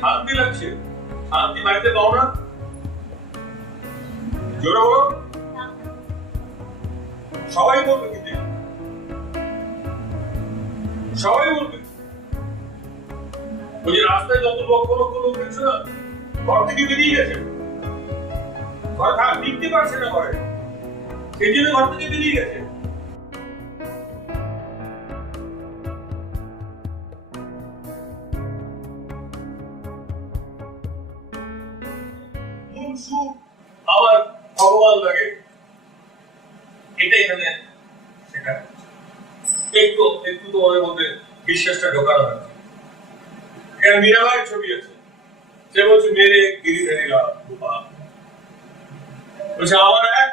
শান্তি লাগছে। শান্তি বাড়িতে পাও না। জোরে বলো। সবাই বলবে কিন্তু সবাই বলবে। ওই যে রাস্তায় যত লক্ষ লক্ষ লোক দেখছ না, ঘর থেকে বেরিয়ে গেছে। ঘরে থাক টিকতে পারছে না ঘরে। সেই জন্য ঘর থেকে বেরিয়ে গেছে। সুর আমার ভগবান লাগে। এটা এখানে একটু একটু তোমাদের মধ্যে বিশ্বাসটা ঢোকানো হচ্ছে এখানে মীরাবাইয়ের ছবি আছে। সে বলছে, মেরে গিরিধারীরা গোপাল। বলছে, আমার এক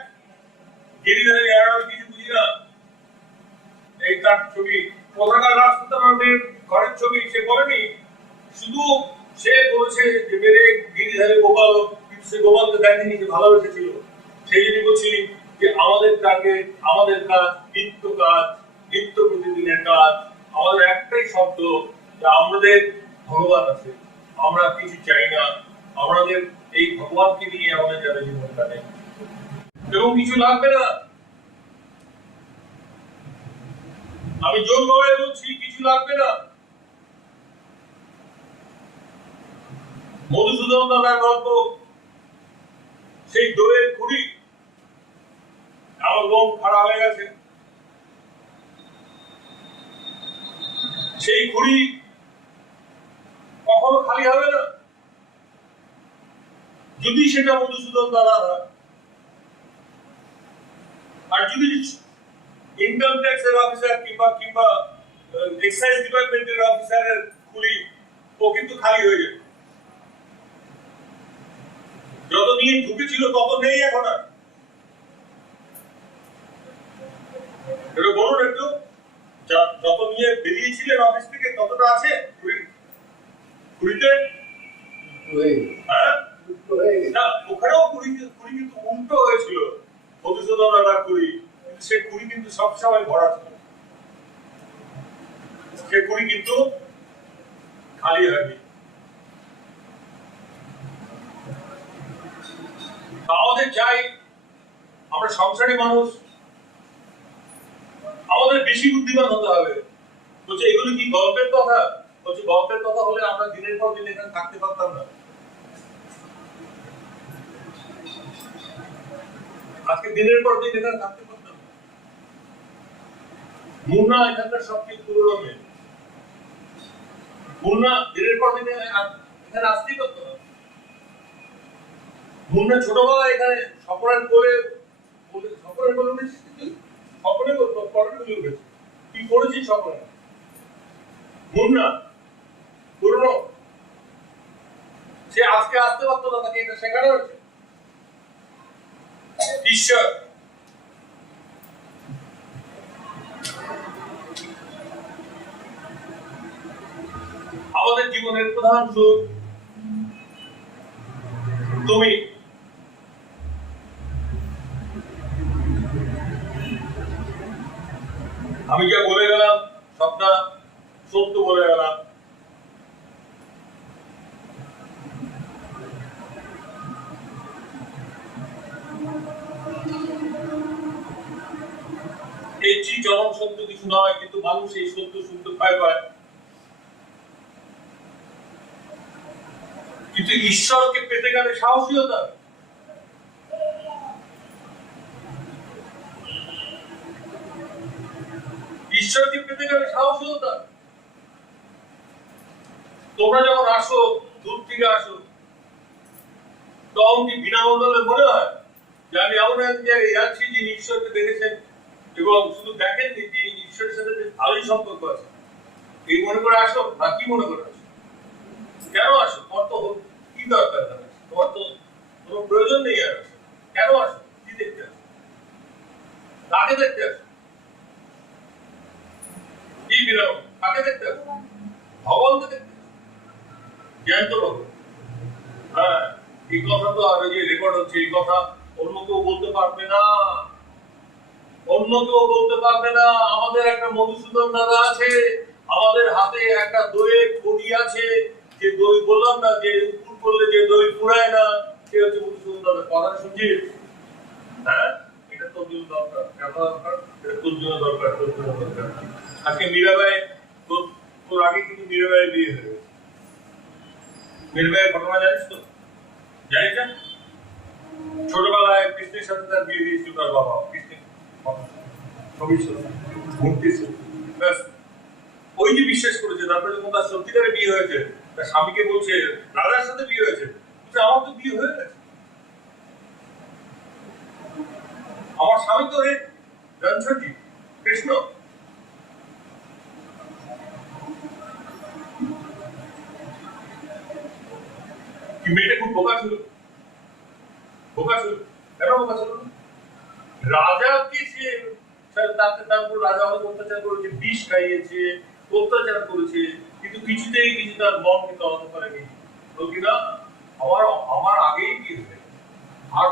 গিরিধারী আর কিছু বুঝি না। এই তার ছবি কোথাকার রাজপুতানের ঘরের ছবি সে করেনি। শুধু সে বলেছে যে, মেরে গিরিধারী গোপাল সে গোপালকে দেখেনি যে ভালোবেসেছিল সেই জন্য বলছি যে আমাদের টার্গেট আমাদের কাজ, নিত্য কাজ, নিত্য প্রতিদিনের কাজ, আমাদের একটাই শব্দ যে আমাদের ভগবান আছে। আমরা কিছু চাই না। আমাদের এই ভগবানকে নিয়ে আমাদের যারা জীবন কাটে এবং কিছু লাগবে না। আমি জোর গলায় বলছি, কিছু লাগবে না। মধুসূদন দাদার গল্প সেই দোয়ের কুড়ি আমার লোম খারাপ হয়ে গেছে। সেই কুড়ি কখনো খালি হবে না। যদি সেটা মধুসূদন দাদা হয়। আর যদি ইনকাম ট্যাক্সের অফিসার কিংবা কিংবা এক্সাইজ ডিপার্টমেন্টের অফিসারের খুলি ও কিন্তু খালি হয়ে যাবে। যত নিয়ে ঢুকেছিল তত নেই এখন আর। এটা বলুন একটু যত নিয়ে বেরিয়েছিলেন অফিস থেকে ততটা আছে? কুড়িতে হ্যাঁ? না ওখানেও কুড়ি কুড়ি কিন্তু উল্টো হয়েছিল। মধুসূদন দাদা কুড়ি কিন্তু সে কুড়ি কিন্তু সবসময় ভরা ছিল। সে কুড়ি কিন্তু খালি হয়নি। আমাদের চাই আমরা সংসারী মানুষ। আমাদের বেশি বুদ্ধিমান হতে হবে। বলছে, এগুলো কি গল্পের কথা? বলছে, গল্পের কথা হলে আমরা দিনের পর দিন এখানে থাকতে পারতাম না। আজকে দিনের পর দিন এখানে থাকতে পারতাম। মুন্না এখানকার সবচেয়ে পুরোনো মেয়ে। মুন্না দিনের পর দিন এখানে আসতেই পারতো মুন্না ছোটবেলায় এখানে তুই পড়েছিস স্বপনে? মুন্না পুরনো। সে আজকে আসতে পারতো না, তাকে এটা শেখানো হয়েছে। ঈশ্বর আমাদের জীবনের প্রধান সুখ তুমি আমি যা বলে গেলাম সবটা সত্য বলে গেলাম এই যে চরম সত্য কিছু কিন্তু মানুষ এই সত্য শুনতে পায় পায়। কিন্তু ঈশ্বরকে পেতে গেলে সাহসীয়তা ঈশ্বরকে পেতে গেলে সাহসীয়তা তোমরা যখন আসো, দূর থেকে আসো, তখন কি বিনামণ্ডলে মনে হয় যে আমি এমন এক জায়গায় যাচ্ছি যিনি ঈশ্বরকে দেখেছেন? এবং শুধু দেখেননি যে ঈশ্বরের সাথে বেশ ভালোই সম্পর্ক আছে। এই মনে করে আসো, না কি মনে করে আসো? কেন আসো? তোমার তো কি দরকার তোমার তো কোনো প্রয়োজন নেই আর আসো কেন আসো? কি দেখতে আসো? কাকে দেখতে আসো? কি বিরাম? কাকে দেখতে আসো? ভগবানকে দেখতে জ্ঞান তো হ্যাঁ এই কথা তো আর যে রেকর্ড হচ্ছে, এই কথা অন্য কেউ বলতে পারবে না। অন্য কেউ বলতে পারবে না, আমাদের একটা মধুসূদন দাদা আছে, আমাদের হাতে একটা দইয়ের কড়ি আছে, যে দই বললাম না, যে উপর করলে যে দই পুরায় না, সে হচ্ছে মধুসূদন দাদা কথা শুনছি। হ্যাঁ? ছোটবেলায় কৃষ্ণের সাথে তার বিয়ে দিয়েছিল তার বাবা। ওই যে বিশ্বাস করেছে তারপরে যখন তার সত্যিকারে বিয়ে হয়েছে তার স্বামীকে বলছে রাজার সাথে বিয়ে হয়েছে? বলছে, আমার তো বিয়ে হয়ে গেছে। আমার স্বামী তো রে কৃষ্ণ? কি মেয়েটা খুব বোকা ছিল? বোকা ছিল? কেন বোকা ছিল? তার উপর রাজা অত্যাচার করেছে, বিষ খাইয়েছে, অত্যাচার করেছে, কিন্তু কিছুতেই কিছু তার মন কিন্তু কি আমার আমার আগেই কি আর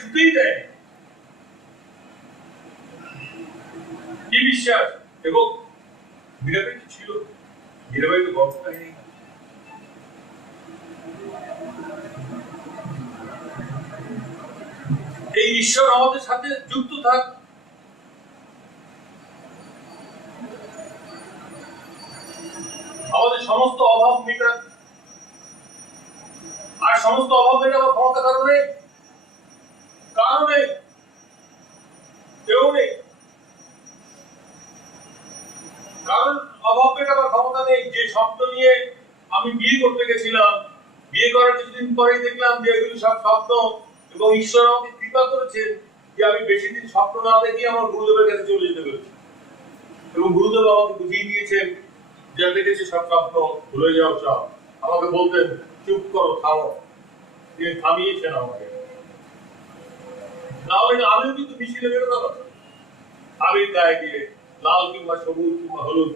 ছুতেই দেয় কি বিশ্বাস? এবং মীরাবাই ছিল? মীরাবাই তো গল্প কাহিনী এই ঈশ্বর আমাদের সাথে যুক্ত থাক। আমাদের সমস্ত অভাব মেটাক আর সমস্ত অভাব মেটাবার ক্ষমতা কারণে কারণে কেউ নেই। কারণ অভাব মেটাবার ক্ষমতা নেই। যে স্বপ্ন নিয়ে আমি বিয়ে করতে গেছিলাম, বিয়ে করার কিছুদিন পরেই দেখলাম যে এগুলো সব স্বপ্ন এবং ঈশ্বর আমাকে কৃপা করেছেন যে আমি বেশি দিন স্বপ্ন না দেখি আমার গুরুদেবের কাছে চলে যেতে পেরেছি। এবং গুরুদেব আমাকে বুঝিয়ে দিয়েছেন, যা দেখেছি সব স্বপ্ন ভুলে যাও সব। আমাকে বলতেন, চুপ করো, থামো। তিনি থামিয়েছেন আমাকে। না হলে আমিও কিন্তু। আবির গায়ে দিয়ে, লাল কিংবা সবুজ কিংবা হলুদ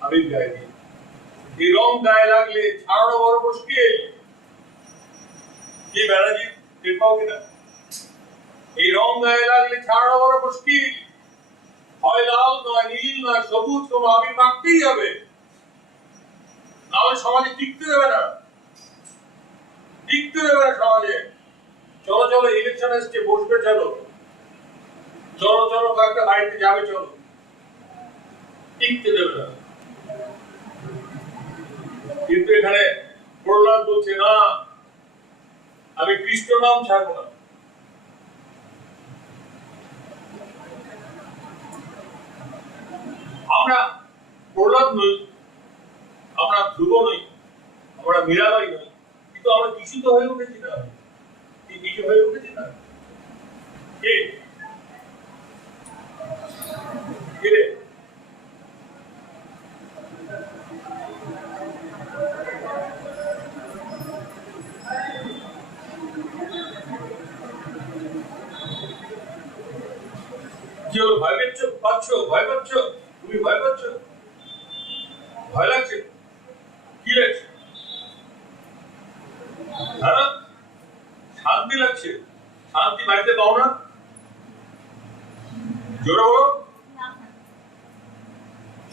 আবির গায়ে দিয়ে। এই রং গায়ে লাগলে ছাড়ানো বড় মুশকিল। কি ব্যানার্জি, টের পাও কিনা? এই রং গায়ে লাগলে ছাড়ানো বড় মুশকিল। হয় লাল, নয় নীল, নয় সবুজ, কোনো আবির মাখতেই হবে। নাহলে সমাজে টিকতে দেবে না। টিকতে দেবে না সমাজে। চলো চলো ইলেকশন এসছে, বসবে, চলো। চলো চলো, কয়েকটা বাড়িতে যাবে, চলো। টিকতে দেবে না। কিন্তু এখানে প্রহ্লাদ বলছে, না, আমি কৃষ্ণ নাম ছাড়বো না। আমরা প্রহ্লাদ নই, আমরা ধ্রুব নই, আমরা মীরাবাই নই, কিন্তু আমরা কিছু তো হয়ে উঠেছি না। কিছু হয়ে উঠেছি না? ভয় পাচ্ছ? ভয় পাচ্ছ? ভয় লাগছে? কি লাগছে? হ্যাঁ শান্তি লাগছে? শান্তি বাড়িতে পাও না? জোরে বলো।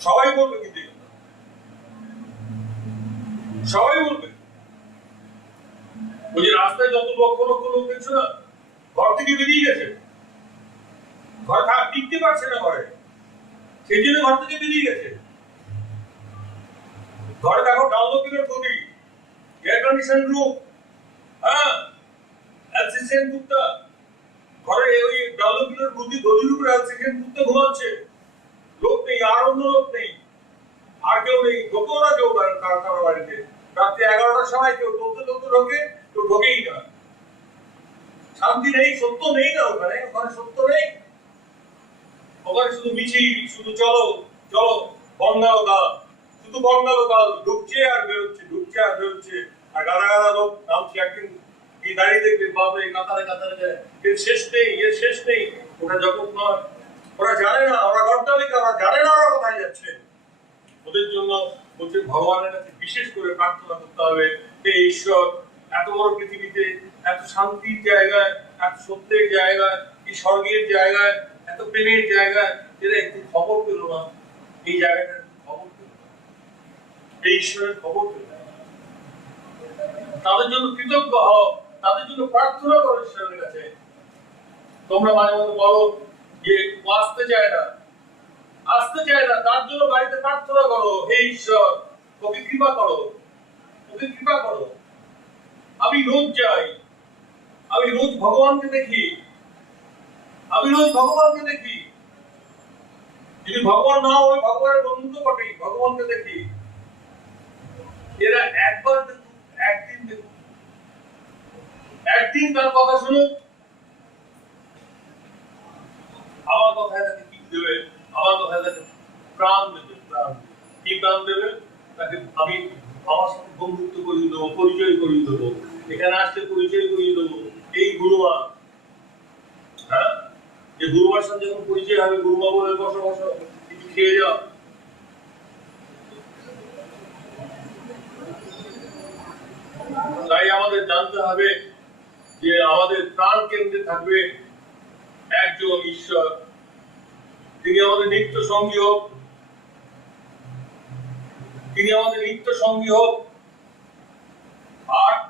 সবাই বলবে কিন্তু সবাই বলবে। ওই রাস্তায় যত লক্ষ লক্ষ লোক দেখছ না, ঘর থেকে বেরিয়ে গেছে। ঘরে থাক, টিকতে পারছে না ঘরে। সেই জন্য ঘর থেকে বেরিয়ে গেছে। কন্ডিশন রুম হ্যাঁ? অ্যাসিস্ট্যান্ট কুত্তা ঘরে ওই ডাউনলোড কিলোর গদি গদির উপরে অ্যাসিস্ট্যান্ট কুত্তা ঘুমাচ্ছে। লোক নেই, আর অন্য লোক নেই। আর কেউ নেই, ঢোকেও না কেউ কারও বাড়িতে। রাত্রি এগারোটার সময় কেউ ঢুকতে ঢুকতে ঢোকে, কেউ ঢোকেই না। শান্তি নেই, সত্য নেই না ওখানে। ওখানে সত্য নেই। ওখানে শুধু মিছিল শুধু চলো চলো বঙ্গালো গাল শুধু বঙ্গালো গাল ঢুকছে আর বেরোচ্ছে, ঢুকছে আর বেরোচ্ছে। গাদা গাদা লোক নামছে একদিন কি দাঁড়িয়ে দেখবে? বাপরে কাতারে কাতারে এর শেষ নেই, এর শেষ নেই। ওটা জগৎ নয়, ওরা জানে না, ওরা গর্দালিকা ওরা জানে না ওরা কোথায় যাচ্ছে। ওদের জন্য বলছে, ভগবানের কাছে বিশেষ করে প্রার্থনা করতে হবে। হে ঈশ্বর, এত বড় পৃথিবীতে, এত শান্তির জায়গায়, এত সত্যের জায়গায়, এই স্বর্গের জায়গায়, এত প্রেমের জায়গায়, এরা একটু খবর পেল না। এই জায়গাটা খবর পেল না। এই ঈশ্বরের খবর পেল না। তাদের জন্য কৃতজ্ঞ হও, তাদের জন্য প্রার্থনা করো ঈশ্বরের কাছে। তোমরা মাঝে মধ্যে বলো যে আসতে চায় না। আসতে চায় না, তার জন্য বাড়িতে প্রার্থনা করো, হে ঈশ্বর, ওকে কৃপা করো, ওকে কৃপা করো। আমি রোজ যাই, আমি রোজ ভগবানকে দেখি, আমি রোজ ভগবানকে দেখি। যদি ভগবান না হয়, ভগবানের বন্ধু তো ভগবানকে দেখি। এরা একবার একদিন একদিন তার কথা শুনুক আমার কথায় তাকে কি দেবে? আমার কথায় তাকে প্রাণ দেবে, প্রাণ কি প্রাণ দেবে? তাকে আমি আমার সাথে বন্ধুত্ব করিয়ে দেবো, পরিচয় করিয়ে দেবো। এখানে আসলে পরিচয় করিয়ে দেবো। এই গুরুমা হ্যাঁ? যে গুরুমার সাথে যখন পরিচয় হবে গুরুমা বলে বসো বসো। কিছু খেয়ে যাও। তাই আমাদের জানতে হবে যে আমাদের প্রাণ কেন্দ্রে থাকবে একজন ঈশ্বর। তিনি আমাদের নিত্য সঙ্গী হোক। তিনি আমাদের নিত্য সঙ্গী হোক। আর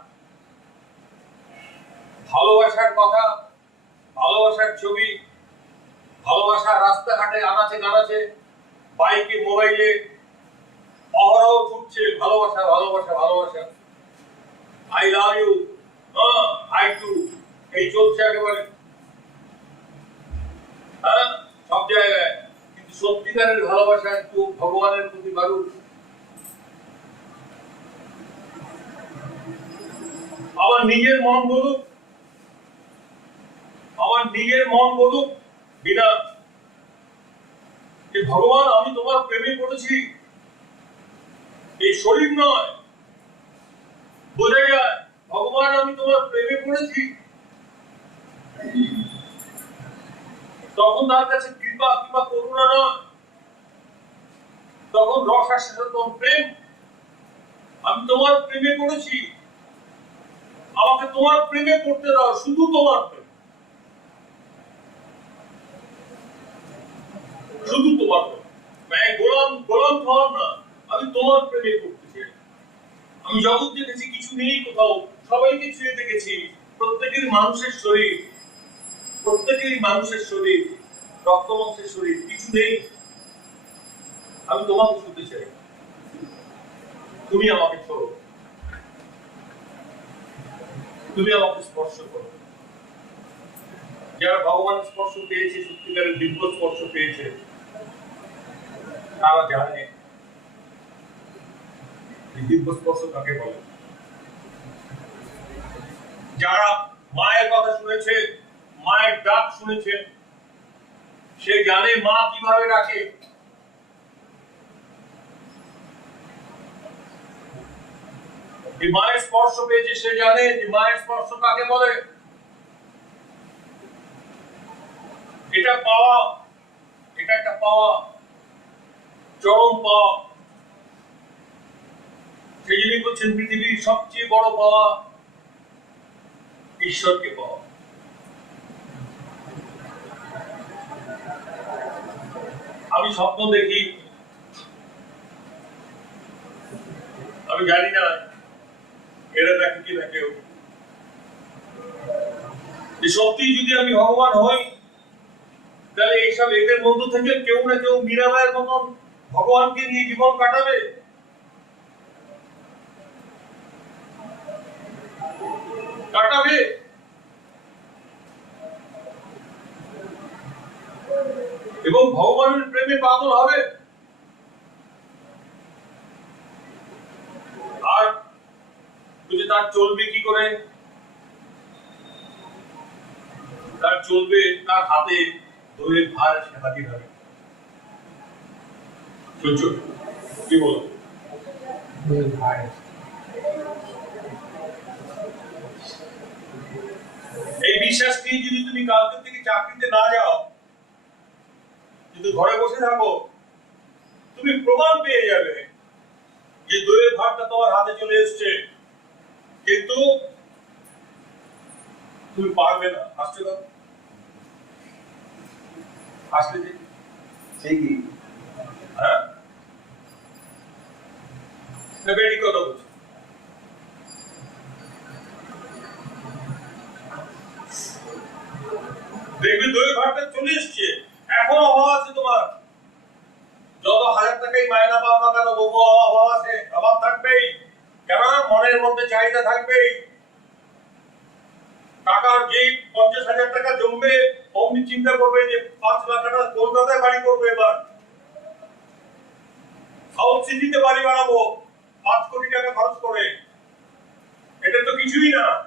ভালোবাসার কথা, ভালোবাসার ছবি ভালোবাসা রাস্তাঘাটে আনাচে কানাচে, বাইকে, মোবাইলে, অহরহ ছুটছে, ভালোবাসা ভালোবাসা ভালোবাসা। I love you I too এই চলছে একেবারে। হ্যাঁ সব জায়গায়। কিন্তু সত্যিকারের ভালোবাসা একটু ভগবানের প্রতি বারুক আমার নিজের মন বলুক। আমার নিজের মন বলুক। বিনা। ভগবান, আমি তোমার প্রেমে পড়েছি। এই শরীর নয়। বোঝা যায়, ভগবান, আমি তোমার প্রেমে পড়েছি। তখন তার কাছে কৃপা কিংবা করুণা নয়। তখন রস আসে প্রেম। আমি তোমার প্রেমে পড়েছি। আমাকে তোমার প্রেমে পড়তে দাও, শুধু তোমার প্রেম। শুধু তোমার প্রেম। मैं গোলাম গোলাম তোমার না, আমি তোমার প্রেমে চাই আমি জগৎ দেখেছি কিছু নেই কোথাও। সবাইকে ছুঁয়ে দেখেছি প্রত্যেকের মানুষের শরীর। প্রত্যেকের মানুষের শরীর রক্ত মাংসের শরীর, কিছু নেই। আমি তোমাকে শুনতে চাই। তুমি আমাকে ছোড়ো। তুমি আমাকে স্পর্শ করো। যারা ভগবান স্পর্শ পেয়েছে, সত্যিকারের দিব্য স্পর্শ পেয়েছে, তারা জানে এই কাকে বলে যারা মায়ের কথা শুনেছে, মায়ের ডাক শুনেছে, সে জানে মা কীভাবে ডাকে। যে মায়ের স্পর্শ পেয়েছে, সে জানে যে মায়ের স্পর্শ কাকে বলে। এটা পাওয়া, এটা একটা পাওয়া, চরম পাওয়া। সেই জন্যই বলছেন পৃথিবীর সবচেয়ে বড় পাওয়া ঈশ্বরকে পাওয়া। আমি স্বপ্ন দেখি, আমি জানি না এরা দেখে কি না কেউ। সত্যি যদি আমি ভগবান হই, তাহলে এইসব এদের মধ্য থেকে কেউ না কেউ মীরাবাইয়ের মতন ভগবানকে নিয়ে জীবন কাটাবে? কাটাবে এবং ভগবানের প্রেমে পাগল হবে। আর বুঝে তার চলবে কি করে? তার চলবে তার হাতে দইয়ের ভার হবে শুনছো? কি বলো? এই বিশ্বাস নিয়ে যদি তুমি কালকে থেকে চাকরিতে না যাও যদি ঘরে বসে থাকো তুমি প্রমাণ পেয়ে যাবে যে দইয়ের তোমার হাতে চলে এসছে। কিন্তু তুমি পারবে না। আসছে না আসলে যে ঠিকই হ্যাঁ? বেটি কথা বলছো। দেখবে দই ভাতটা চলে এসছে। এখন অভাব আছে তোমার। না পাও না কেন, তবুও অভাব আছে, অভাব থাকবেই। কেন মনের মধ্যে চাহিদা থাকবেই। টাকার যে পঞ্চাশ হাজার টাকা জমবে, অমনি চিন্তা করবে যে পাঁচ লাখ টাকা কলকাতায় বাড়ি করবে এবার। সাউথ সিটিতে বাড়ি বানাবো, পাঁচ কোটি টাকা খরচ করে। এটা তো কিছুই না।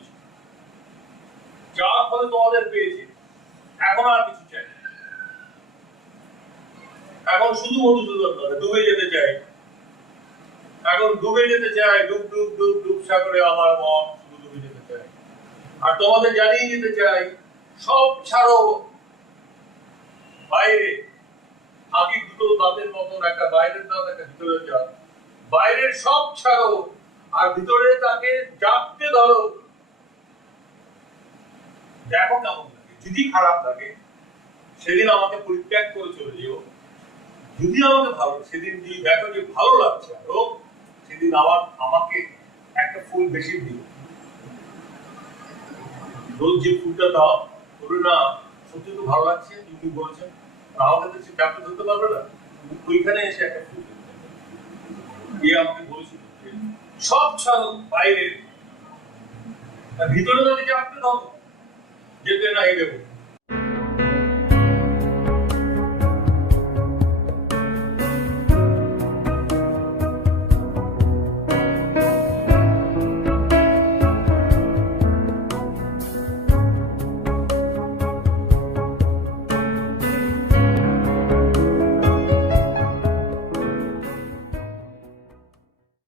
যাওয়ার ফলে তোমাদের পেয়েছি। এখন আর কিছু চাই এখন শুধু মধুসূদন দাদা ডুবে যেতে চাই। এখন ডুবে যেতে চাই, ডুব ডুব ডুব ডুব সাগরে আমার মন শুধু ডুবে যেতে চাই। আর তোমাদের জানিয়ে দিতে চাই, সব ছাড়ো। বাইরে হাতি দুটো দাঁতের মতন একটা বাইরের দাঁত, একটা ভিতরে দাঁত। বাইরের সব ছাড়ো, আর ভিতরে তাকে জাপতে ধরো। দেখো কেমন লাগে? যদি খারাপ লাগে, সেদিন আমাকে পরিত্যাগ করে চলে যেও যদি আমাকে ভালো, সেদিন যদি দেখো যে ভালো লাগছে আরও, সেদিন আবার আমাকে একটা ফুল বেশি দিও। রোজ যে ফুলটা দাও বলে না, সত্যি তো ভালো লাগছে, তুমি বলছেন আমাকে তো সে চাপতে ধরতে পারবে না। ওইখানে এসে একটা ফুল দিয়ে আমাকে বলেছিল সব ছাড়ো, বাইরে। ভিতরে যদি চাপতে দাও যেতে নাই দেবো